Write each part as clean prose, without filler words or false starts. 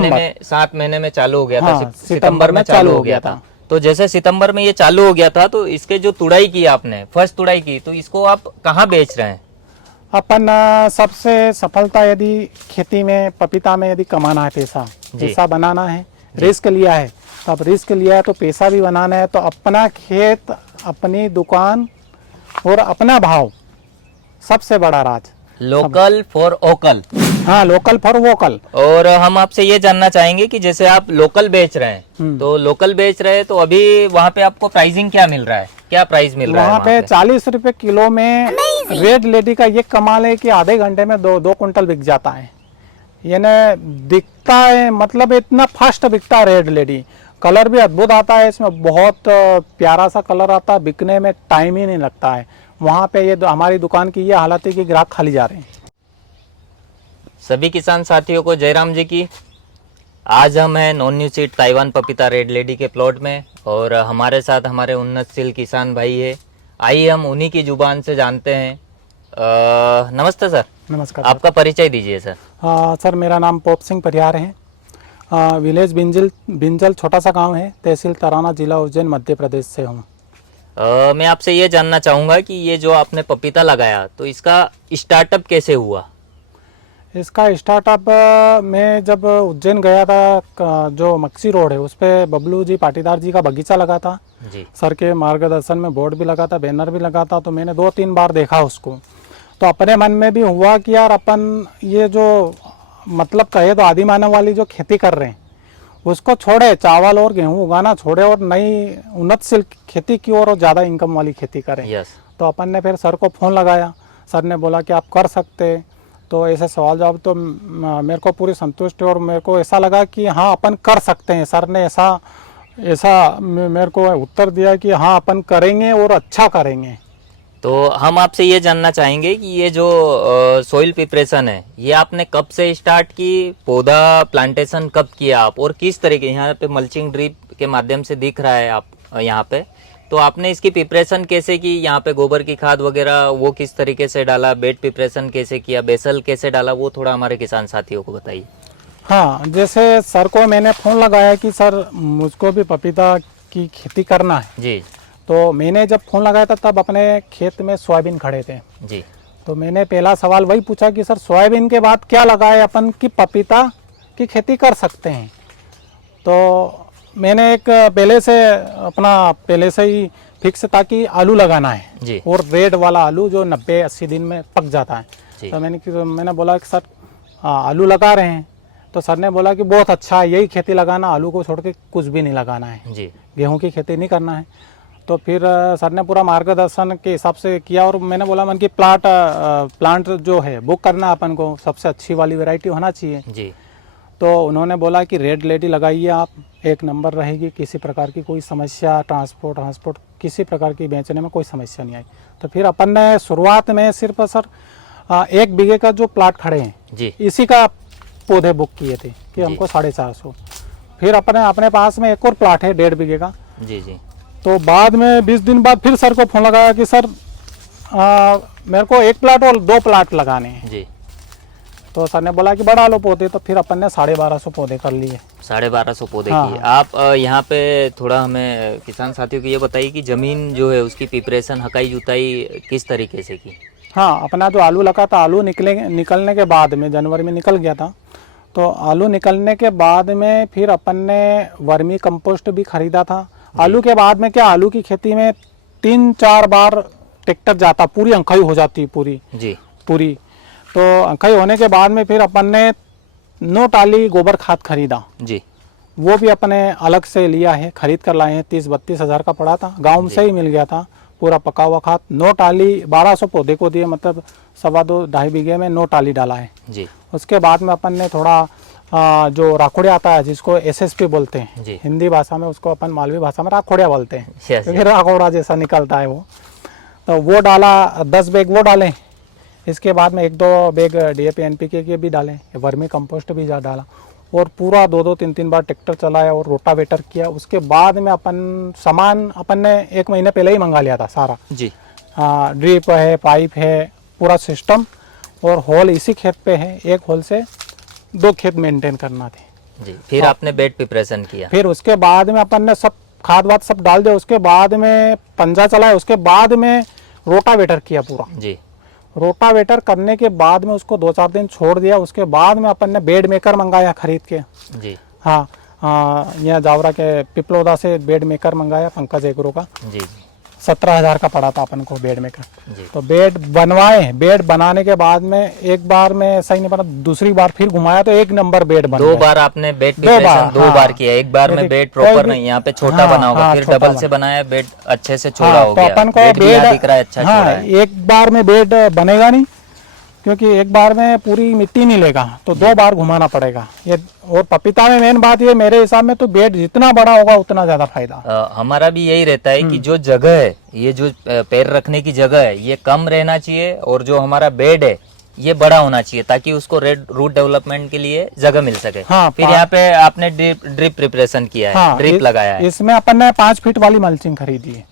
महीने में चालू हो गया था। हाँ, सितंबर में चालू हो गया था। तो जैसे सितंबर में ये चालू हो गया था, तो इसके जो तुड़ाई की आपने, फर्स्ट तुड़ाई की, तो इसको आप कहाँ बेच रहे हैं? अपन सबसे सफलता यदि खेती में, पपीता में यदि कमाना है, पैसा बनाना है, रिस्क लिया है, तो अब रिस्क लिया है तो पैसा भी बनाना है, तो अपना खेत, अपनी दुकान और अपना भाव, सबसे बड़ा राज। Local for vocal. हाँ, लोकल फॉर वोकल। और हम आपसे ये जानना चाहेंगे कि जैसे आप लोकल बेच रहे हैं, तो लोकल बेच रहे हैं, तो अभी वहाँ पे आपको प्राइसिंग क्या मिल रहा है, क्या प्राइस मिल रहा है? वहाँ पे 40 रुपए किलो में रेड लेडी का ये कमाल है कि आधे घंटे में 2 क्विंटल बिक जाता है। ये न दिखता है, मतलब इतना फास्ट बिकता है रेड लेडी। कलर भी अद्भुत आता है, इसमें बहुत प्यारा सा कलर आता है, बिकने में टाइम ही नहीं लगता है। वहाँ पे ये हमारी दुकान की ये हालत है कि ग्राहक खाली जा रहे हैं। सभी किसान साथियों को जयराम जी की। आज हम हैं नॉन न्यू सीड ताइवान पपीता रेड लेडी के प्लॉट में, और हमारे साथ हमारे उन्नतशील किसान भाई है। आइए हम उन्हीं की जुबान से जानते हैं। नमस्ते सर। नमस्कार। आपका परिचय दीजिए सर। सर, मेरा नाम पोप सिंह परिहार है। विलेज बिंजल छोटा सा गांव है, तहसील तराना, जिला उज्जैन, मध्य प्रदेश से हूँ। मैं आपसे ये जानना चाहूँगा कि ये जो आपने पपीता लगाया, तो इसका स्टार्टअप कैसे हुआ? इसका स्टार्टअप मैं जब उज्जैन गया था, जो मक्सी रोड है उस पर बबलू जी पाटीदार जी का बगीचा लगा था जी। सर के मार्गदर्शन में बोर्ड भी लगा था, बैनर भी लगा था, तो मैंने 2-3 बार देखा उसको। तो अपने मन में भी हुआ कि यार अपन ये जो मतलब कहे तो आदि मानव वाली जो खेती कर रहे हैं उसको छोड़े, चावल और गेहूँ उगाना छोड़े और नई उन्नतशील खेती की और ज़्यादा इनकम वाली खेती करें। तो अपन ने फिर सर को फ़ोन लगाया। सर ने बोला कि आप कर सकते। तो ऐसे सवाल जवाब तो मेरे को पूरी संतुष्टि, और मेरे को ऐसा लगा कि हाँ अपन कर सकते हैं। सर ने ऐसा मेरे को उत्तर दिया कि हाँ अपन करेंगे और अच्छा करेंगे। तो हम आपसे ये जानना चाहेंगे कि ये जो सॉइल प्रिपरेशन है, ये आपने कब से स्टार्ट की, पौधा प्लांटेशन कब किया आप, और किस तरीके, यहाँ पे मल्चिंग ड्रिप के माध्यम से दिख रहा है आप यहाँ पे, तो आपने इसकी प्रिपरेशन कैसे की? यहाँ पे गोबर की खाद वगैरह वो किस तरीके से डाला, बेड प्रिपरेशन कैसे किया, बेसल कैसे डाला, वो थोड़ा हमारे किसान साथियों को बताइए। हाँ, जैसे सर को मैंने फ़ोन लगाया कि सर मुझको भी पपीता की खेती करना है जी। तो मैंने जब फ़ोन लगाया था तब अपने खेत में सोयाबीन खड़े थे जी। तो मैंने पहला सवाल वही पूछा कि सर सोयाबीन के बाद क्या लगाए अपन कि पपीता की खेती कर सकते हैं। तो मैंने एक पहले से ही फिक्स था कि आलू लगाना है जी। और रेड वाला आलू जो 90-80 दिन में पक जाता है। तो मैंने बोला कि सर आलू लगा रहे हैं। तो सर ने बोला कि बहुत अच्छा है, यही खेती लगाना, आलू को छोड़ के कुछ भी नहीं लगाना है जी, गेहूं की खेती नहीं करना है। तो फिर सर ने पूरा मार्गदर्शन के हिसाब से किया, और मैंने बोला मन की प्लांट जो है बुक करना अपन को, सबसे अच्छी वाली वैरायटी होना चाहिए जी। तो उन्होंने बोला कि रेड लेडी लगाइए आप, 1 नंबर रहेगी, किसी प्रकार की कोई समस्या, ट्रांसपोर्ट किसी प्रकार की बेचने में कोई समस्या नहीं आई। तो फिर अपन ने शुरुआत में सिर्फ सर 1 बीघे का जो प्लाट खड़े हैं जी, इसी का पौधे बुक किए थे कि हमको 450। फिर अपने पास में एक और प्लाट है 1.5 बीघे का जी जी। तो बाद में 20 दिन बाद फिर सर को फोन लगाया कि सर मेरे को 1 प्लाट और 2 प्लाट लगाने हैं जी। तो सर ने बोला कि बढ़ा लो पौधे। तो फिर अपन ने 1250 पौधे कर लिए। 1250 पौधे किए। आप यहाँ पे थोड़ा हमें किसान साथियों को ये बताइए कि जमीन जो है उसकी प्रिपरेशन, हकाई जुताई किस तरीके से की? हाँ, अपना जो आलू लगा था, आलू निकलने के बाद में, जनवरी में निकल गया था, तो आलू निकलने के बाद में फिर अपन ने वर्मी कंपोस्ट भी खरीदा था। आलू के बाद में क्या, आलू की खेती में 3-4 बार ट्रैक्टर जाता, पूरी अंखाई हो जाती पूरी जी पूरी। तो अंखाई होने के बाद में फिर अपन ने 9 टाली गोबर खाद खरीदा जी, वो भी अपने अलग से लिया है, खरीद कर लाए हैं। 30-32 हज़ार का पड़ा था, गाँव से ही मिल गया था पूरा पका हुआ खाद। 9 टाली 1200 पौधे को दिए, मतलब 2.25 बीघे में 9 टाली डाला है जी। उसके बाद में अपन ने थोड़ा जो राखोड़िया आता है, जिसको SSP बोलते हैं जी, हिंदी भाषा में, उसको अपन मालवी भाषा में राखोड़िया बोलते हैं, क्योंकि राखोड़ा जैसा निकलता है वो। तो वो डाला, 10 बैग वो डालें। इसके बाद में 1-2 बैग DAP NPK के भी डालें, वर्मी कंपोस्ट भी डाला, और पूरा 2-2, 3-3 बार ट्रैक्टर चलाया और रोटावेटर किया। उसके बाद में अपन ने 1 महीने पहले ही मंगा लिया था सारा जी। ड्रिप है, पाइप है, पूरा सिस्टम, और हॉल इसी खेत पे है। 1 हॉल से 2 खेत मेंटेन करना थे जी। फिर आपने बेड प्रिपरेशन किया। फिर उसके बाद में अपन ने सब खाद वाद सब डाल दिया, उसके बाद में पंजा चलाया, उसके बाद में रोटावेटर किया पूरा। जी रोटावेटर करने के बाद में उसको 2-4 दिन छोड़ दिया, उसके बाद में अपन ने बेड मेकर मंगाया खरीद के। जी हाँ यहाँ जावरा के पिपलोदा से बेड मेकर मंगाया पंकज एग्रो का। जी 17,000 का पड़ा था अपन को बेड मेकर। जी तो बेड बनवाए, बेड बनाने के बाद में एक बार में सही नहीं बना, दूसरी बार फिर घुमाया तो एक नंबर बेड बन दो गया। बार आपने बेड प्रिपरेशन दो हाँ। बार किया, एक बार में मेरी बेड कोई प्रॉपर भी- नहीं, यहाँ पे छोटा हाँ, बना होगा, हाँ, फिर छोटा डबल बना। से बनाया बेड अच्छे से चौड़ा हाँ, हो तो गया। अपन को बेड भी यहाँ बेड दिख रहा है अच्छा हाँ, चौड़ा है। एक बार में बेड बनेगा नहीं, क्योंकि एक बार में पूरी मिट्टी नहीं लेगा, तो 2 बार घुमाना पड़ेगा ये। और पपीता में मेन बात ये मेरे हिसाब में तो बेड जितना बड़ा होगा उतना ज्यादा फायदा। हमारा भी यही रहता है कि जो जगह है, ये जो पैर रखने की जगह है, ये कम रहना चाहिए, और जो हमारा बेड है ये बड़ा होना चाहिए, ताकि उसको रूट डेवलपमेंट के लिए जगह मिल सके। हाँ, फिर यहाँ पे आपने ड्रिप प्रिपरेशन किया है, हाँ, ड्रिप लगाया है। इसमें अपन ने 5 फीट वाली मल्चिंग खरीदी है।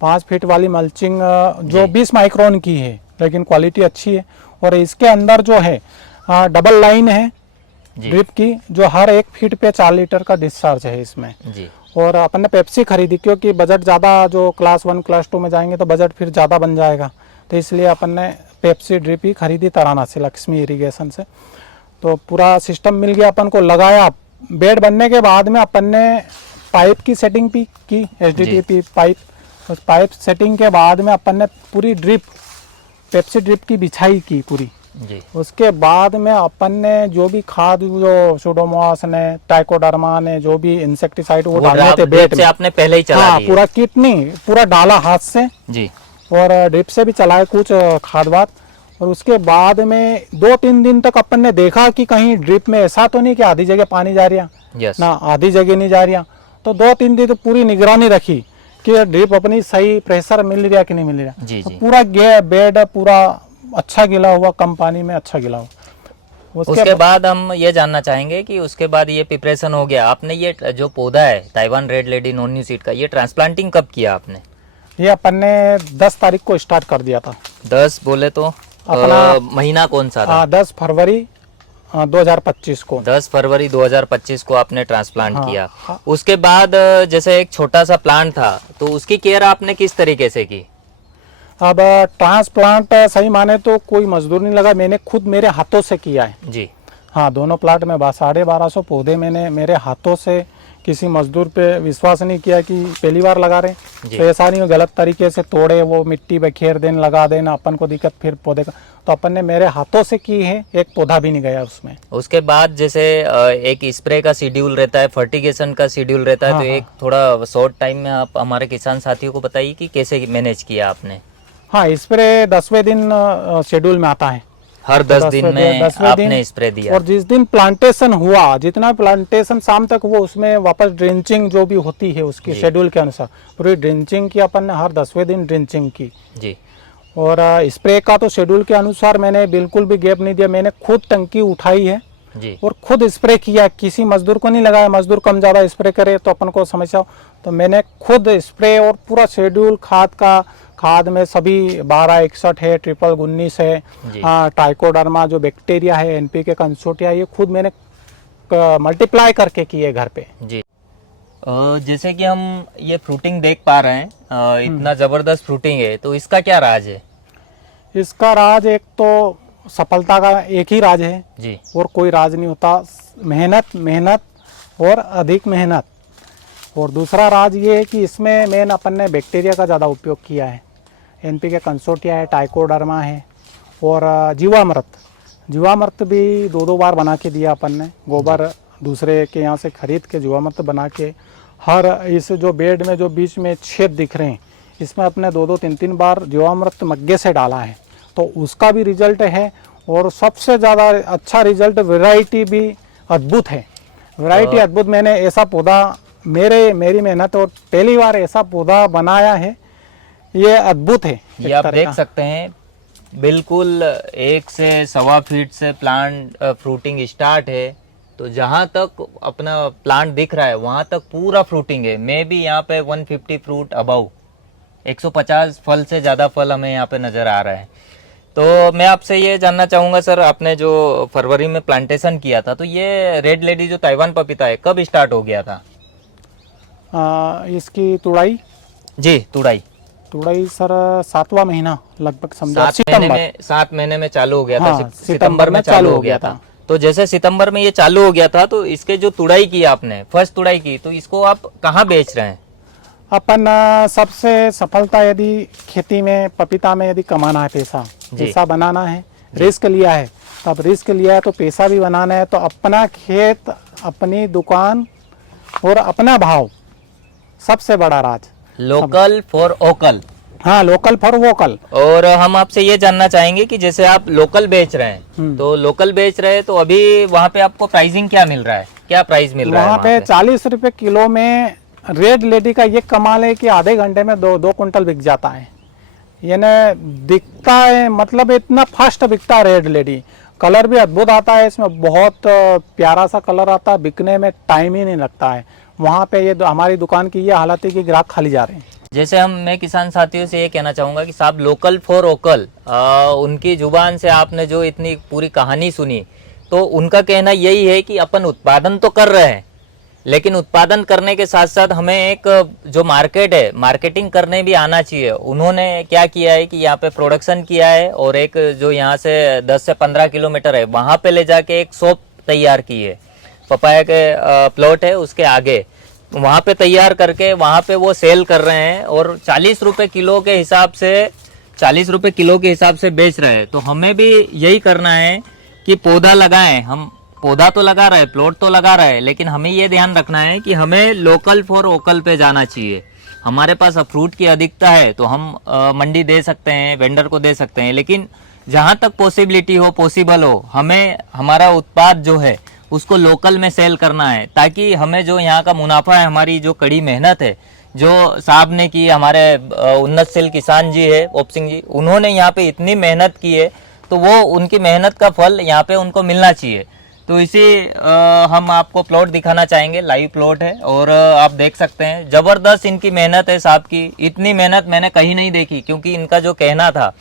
5 फीट वाली मल्चिंग जो 20 माइक्रोन की है, लेकिन क्वालिटी अच्छी है। और इसके अंदर जो है डबल लाइन है जी ड्रिप की, जो हर 1 फीट पे 4 लीटर का डिस्चार्ज है इसमें। जी और अपन ने पेप्सी खरीदी, क्योंकि बजट ज़्यादा, जो क्लास 1 क्लास 2 में जाएंगे तो बजट फिर ज़्यादा बन जाएगा, तो इसलिए अपन ने पेप्सी ड्रिप ही खरीदी तराना से, लक्ष्मी इरिगेशन से। तो पूरा सिस्टम मिल गया अपन को, लगाया। बेड बनने के बाद में अपन ने पाइप की सेटिंग भी की, HDPE पाइप। उस पाइप सेटिंग के बाद में अपन ने पूरी ड्रिप, पेप्सी ड्रिप की बिछाई की पूरी। जी उसके बाद में अपन ने जो भी खाद, जो सुडोमोनास ने, ट्राइकोडर्मा ने, जो भी इंसेक्टिसाइड वो डालने थे बेड से में, आपने पहले ही चला हाँ दिए। पूरा किट नहीं, पूरा डाला हाथ से, जी और ड्रिप से भी चलाए कुछ खाद वाद। और उसके बाद में 2-3 दिन तक अपन ने देखा कि कहीं ड्रिप में ऐसा तो नहीं कि आधी जगह पानी जा रहा यस ना, आधी जगह नहीं जा रहा। तो 2-3 दिन तो पूरी निगरानी रखी कि ड्रिप अपनी सही प्रेशर मिल रहा कि नहीं मिल रहा। जी तो जी। पूरा बेड पूरा अच्छा गिला हुआ, कम पानी में अच्छा गिला हुआ। उसके बाद हम ये जानना चाहेंगे कि उसके बाद ये प्रिपरेशन हो गया, आपने ये जो पौधा है Taiwan red lady non new seed का, ये ट्रांसप्लांटिंग कब किया आपने? ये अपन ने 10 तारीख को स्टार्ट कर दिया था। 10 बोले तो अपना महीना कौन सा था? 10 फरवरी 2025 को। 10 फरवरी 2025 को आपने ट्रांसप्लांट हाँ, किया। हाँ। उसके बाद जैसे एक छोटा सा प्लांट था, तो उसकी केयर आपने किस तरीके से की? अब ट्रांसप्लांट सही माने तो कोई मजदूर नहीं लगा, मैंने खुद मेरे हाथों से किया है। जी हाँ, दोनों प्लाट में 1250 पौधे मैंने मेरे हाथों से, किसी मजदूर पे विश्वास नहीं किया कि पहली बार लगा रहे। जी। तो ऐसा नहीं हो गलत तरीके से तोड़े, वो मिट्टी बखेर देन लगा देना, अपन को दिक्कत फिर पौधे का। तो अपन ने मेरे हाथों से की है, एक पौधा भी नहीं गया उसमें। उसके बाद जैसे एक स्प्रे का शेड्यूल रहता है, फर्टिगेशन का शेड्यूल रहता है, हाँ, तो एक थोड़ा शॉर्ट टाइम में आप हमारे किसान साथियों को बताइए कि कैसे मैनेज किया आपने? हाँ, स्प्रे 10वें दिन शेड्यूल में आता है। हर 10 दिन में 10वें आपने दिन, स्प्रे दिया? और जिस दिन प्लांटेशन हुआ, जितना प्लांटेशन शाम तक, वो उसमें वापस ड्रिंचिंग जो भी होती है उसकी जी। शेड्यूल के अनुसार पूरी ड्रिंचिंग की अपन ने, हर 10वें दिन ड्रिंचिंग की। जी और स्प्रे का तो शेड्यूल के अनुसार मैंने बिल्कुल भी गैप नहीं दिया, मैंने खुद टंकी उठाई है जी और खुद स्प्रे किया, किसी मजदूर को नहीं लगाया। मजदूर कम ज़्यादा स्प्रे करे तो अपन को समस्या हो, तो मैंने खुद स्प्रे और पूरा शेड्यूल खाद का, खाद में सभी 1261 है, 1919 है, जी। ट्राइकोडर्मा जो बैक्टीरिया है, एनपीके कंसोर्टिया, ये खुद मैंने मल्टीप्लाई करके किए घर पे। जी। जैसे कि हम ये फ्रूटिंग देख पा रहे हैं, इतना जबरदस्त फ्रूटिंग है, तो इसका क्या राज है? इसका राज, एक तो सफलता का एक ही राज है जी और कोई राज नहीं होता, मेहनत, मेहनत और अधिक मेहनत। और दूसरा राज ये है कि इसमें मेन अपन ने बैक्टीरिया का ज़्यादा उपयोग किया है, एनपीके कंसोर्टिया है, ट्राइकोडर्मा है, और जीवामृत भी 2-2 बार बना के दिया अपन ने। गोबर दूसरे के यहाँ से खरीद के जीवामृत बना के, हर इस जो बेड में जो बीच में छेद दिख रहे हैं, इसमें अपने 2-2, 3-3 बार जीवामृत मग्गे से डाला है, तो उसका भी रिजल्ट है। और सबसे ज़्यादा अच्छा रिजल्ट, वैरायटी भी अद्भुत है, वैरायटी अद्भुत। मैंने ऐसा पौधा, मेरी मेहनत और पहली बार ऐसा पौधा बनाया है, ये अद्भुत है। ये आप देख सकते हैं, बिल्कुल 1 से 1.25 फीट से प्लांट फ्रूटिंग स्टार्ट है, तो जहाँ तक अपना प्लांट दिख रहा है वहाँ तक पूरा फ्रूटिंग है। मैं भी यहाँ पे 150 फ्रूट अबव, 150 फल से ज़्यादा फल हमें यहाँ पे नज़र आ रहा है। तो मैं आपसे ये जानना चाहूंगा सर, आपने जो फरवरी में प्लांटेशन किया था, तो ये रेड लेडी जो ताइवान पपीता है कब स्टार्ट हो गया था? इसकी तुड़ाई जी, तुड़ाई सर 7वां महीना लगभग समझो 7 महीने में चालू हो गया था। हाँ, सितंबर में चालू हो गया था। तो जैसे सितंबर में ये चालू हो गया था, तो इसके जो तुड़ाई की आपने, फर्स्ट तुड़ाई की, तो इसको आप कहाँ बेच रहे हैं? अपन सबसे सफलता यदि खेती में पपीता में यदि कमाना है, पैसा बनाना है, रिस्क लिया है, तब रिस्क लिया है तो पैसा भी बनाना है, तो अपना खेत, अपनी दुकान और अपना भाव, सबसे बड़ा राज। Local for vocal. हाँ, लोकल फॉर वोकल। और हम आपसे ये जानना चाहेंगे कि जैसे आप लोकल बेच रहे हैं, तो लोकल बेच रहे हैं, तो अभी वहाँ पे आपको प्राइसिंग क्या मिल रहा है, क्या प्राइस मिल रहा है? वहाँ पे 40 रुपए किलो में रेड लेडी का ये कमाल है कि आधे घंटे में 2 क्विंटल बिक जाता है। यानी दिखता है, मतलब इतना फास्ट बिकता है रेड लेडी। कलर भी अद्भुत आता है, इसमें बहुत प्यारा सा कलर आता है, बिकने में टाइम ही नहीं लगता है। वहाँ पे ये हमारी दुकान की ये हालत है कि ग्राहक खाली जा रहे हैं। जैसे मैं किसान साथियों से ये कहना चाहूँगा कि साहब लोकल फॉर ओकल, उनकी जुबान से आपने जो इतनी पूरी कहानी सुनी, तो उनका कहना यही है कि अपन उत्पादन तो कर रहे हैं, लेकिन उत्पादन करने के साथ साथ हमें एक जो मार्केट है, मार्केटिंग करने भी आना चाहिए। उन्होंने क्या किया है कि यहाँ पे प्रोडक्शन किया है, और एक जो यहाँ से 10 से 15 किलोमीटर है, वहाँ पे ले जाके एक शॉप तैयार की है, पपाया के प्लॉट है उसके आगे, वहाँ पे तैयार करके वहाँ पे वो सेल कर रहे हैं, और 40 रुपए किलो के हिसाब से बेच रहे हैं। तो हमें भी यही करना है कि पौधा लगाएं। हम पौधा तो लगा रहे हैं, प्लॉट तो लगा रहे हैं, लेकिन हमें ये ध्यान रखना है कि हमें लोकल फॉर ओकल पे जाना चाहिए। हमारे पास फ्रूट की अधिकता है तो हम मंडी दे सकते हैं, वेंडर को दे सकते हैं, लेकिन जहाँ तक पॉसिबिलिटी हो, पॉसिबल हो, हमें हमारा उत्पाद जो है उसको लोकल में सेल करना है, ताकि हमें जो यहाँ का मुनाफा है, हमारी जो कड़ी मेहनत है जो साहब ने की, हमारे उन्नतशील किसान जी है ओप सिंह जी, उन्होंने यहाँ पे इतनी मेहनत की है, तो वो उनकी मेहनत का फल यहाँ पे उनको मिलना चाहिए। तो इसी हम आपको प्लॉट दिखाना चाहेंगे, लाइव प्लॉट है, और आप देख सकते हैं जबरदस्त इनकी मेहनत है साहब की। इतनी मेहनत मैंने कहीं नहीं देखी, क्योंकि इनका जो कहना था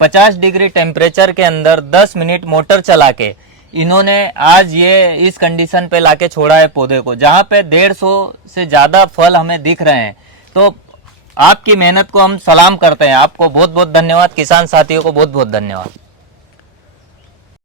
50 डिग्री टेम्परेचर के अंदर 10 मिनट मोटर चला के इन्होंने आज ये इस कंडीशन पे लाके छोड़ा है पौधे को, जहाँ पे 150 से ज्यादा फल हमें दिख रहे हैं। तो आपकी मेहनत को हम सलाम करते हैं। आपको बहुत बहुत धन्यवाद, किसान साथियों को बहुत बहुत धन्यवाद।